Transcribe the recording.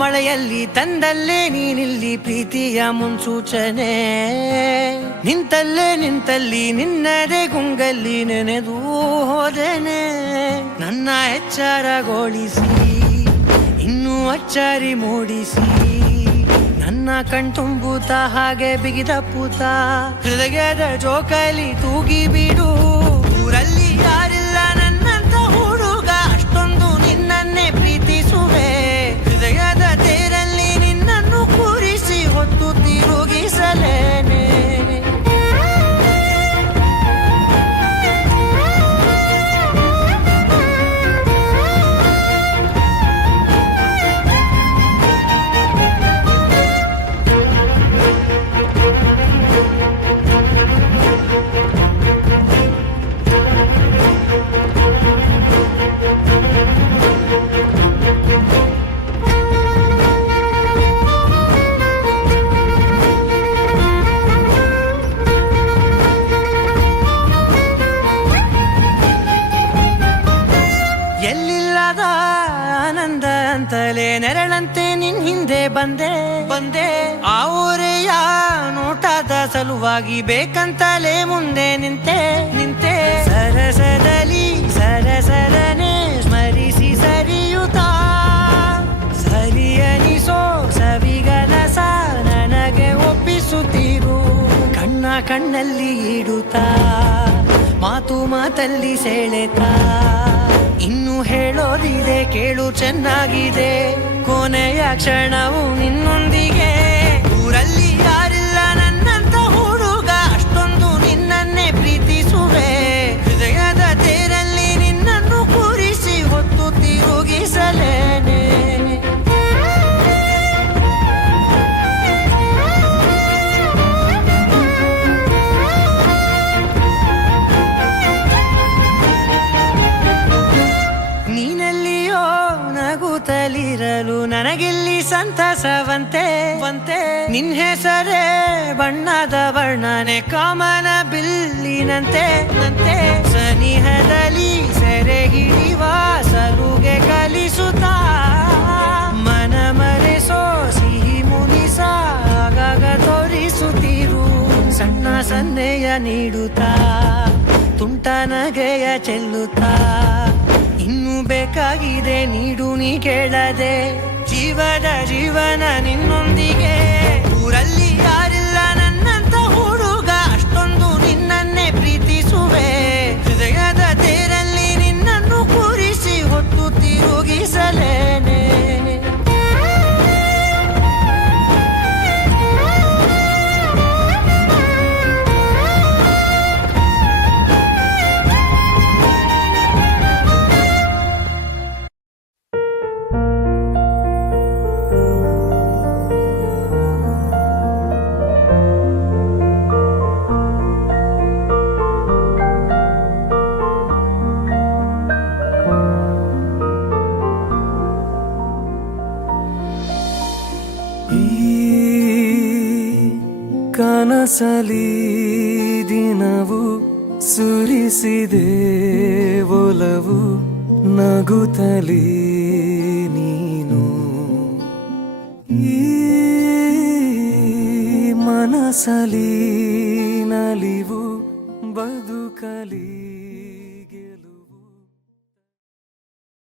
ಮಳೆಯಲ್ಲಿ ತಂದಲ್ಲೇ ನೀನಿಲ್ಲಿ ಪ್ರೀತಿಯ ಮುನ್ಸೂಚನೆ, ನಿಂತಲ್ಲಿ ನಿನ್ನದೇ ಗುಂಗಲ್ಲಿ ನೆನೆದು ಹೋದೆನೆ. ನನ್ನ ಎಚ್ಚರಗೊಳಿಸಿ ಇನ್ನೂ ಅಚ್ಚರಿ ಮೂಡಿಸಿ, ನನ್ನ ಕಣ್ತುಂಬುತ್ತ ಹಾಗೆ ಬಿಗಿದ ಪೂತ ಹೃದಯದ ಜೋಕಾಲಿ ತೂಗಿ ಬಿಡು. ಊರಲ್ಲಿ ಯಾರಿಲ್ಲ ನನ್ನಂತ ಹುಡುಗ, ಅಷ್ಟೊಂದು ನಿನ್ನನ್ನೇ ಪ್ರೀತಿಸುವೆ. ಹೃದಯದ ತೇರಲ್ಲಿ ನಿನ್ನನ್ನು ಕೂರಿಸಿ ಹೊತ್ತು ತಿರುಗಿಸಲೇನೆ. ಎಲ್ಲಿಲ್ಲದ ಆನಂದ ಅಂತಲೇ ನೆರಳಂತೆ ನಿನ್ ಹಿಂದೆ ಬಂದೆ. ಆ ಊರೆಯ ನೋಟದ ಸಲುವಾಗಿ ಬೇಕಂತಲೇ ಮುಂದೆ ನಿಂತೆ. ಸರಸರನೆ ಸ್ಮರಿಸಿ ಸರಿಯುತ್ತಾ, ಸರಿಯನಿಸೋ ಸವಿಗನಸ ನನಗೆ ಒಪ್ಪಿಸುತ್ತೀರು. ಕಣ್ಣಲ್ಲಿ ಇಡುತ್ತಾ, ಮಾತಲ್ಲಿ ಸೆಳೆತಾ, ಇನ್ನು ಹೇಳೋದಿದೆ ಕೇಳು ಚೆನ್ನಾಗಿದೆ. ಕೊನೆಯ ಕ್ಷಣವು ನಿನ್ನೊಂದಿಗೆ. ಊರಲ್ಲಿ ಯಾರಿಲ್ಲ ನನ್ನಂತ ಹುಡುಗ, ಅಷ್ಟೊಂದು ನಿನ್ನನ್ನೇ ಪ್ರೀತಿಸುವೆ. ಹೃದಯದ ತೇರಲ್ಲಿ ನಿನ್ನನ್ನು ಕೂರಿಸಿ ಹೊತ್ತು ತಿರುಗಿಸಲೇನೆ. ನೀನೆಲ್ಲಿಯೋ ನಗುತ್ತಲಿರಲು ನನಗಿಲ್ಲಿ ಸಂತಸವಂತೆ. ನಿನ್ ಹೆಸರೇ ಬಣ್ಣದ ವರ್ಣನೆ ಕಾಮನ ಬಿಲ್ಲಿನಂತೆ. ಸನಿಹದಲ್ಲಿ ಸೆರೆ ಹಿಡಿಯುವ ಸಲುಗೆ ಕಲಿಸುತ್ತಾ, ಮನ ಮರೆಸೋ ಸಿಹಿ ಮುನಿಸ ಆಗಾಗ ತೋರಿಸುತ್ತೀರು. ಸಣ್ಣ ಸನ್ನೆಯ ನೀಡುತ್ತಾ, ತುಂಟ ನಗೆಯ ಚೆಲ್ಲುತ್ತಾ, ಇನ್ನು ಬೇಕಾಗಿದೆ ನೀಡು ನೀ ಕೇಳದೆ. ಜೀವನ ನಿನ್ನೊಂದಿಗೆ. ಊರಲ್ಲಿ ಯಾರಿಲ್ಲ ನನ್ನಂತ ಹುಡುಗ, ಅಷ್ಟೊಂದು ನಿನ್ನನ್ನೇ ಪ್ರೀತಿಸುವೆ. ಹೃದಯದ ತೇರಲ್ಲಿ ನಿನ್ನನ್ನು ಕೂರಿಸಿ ಹೊತ್ತು ತಿರುಗಿಸಲೇನೆ. ಕನಸಲಿ ದಿನವು ಸುರಿಸಿದೆ ಒಲವು, ನಗುತ್ತಲೇ ನೀನು. ಈ ಮನಸಲಿ ನಲಿವು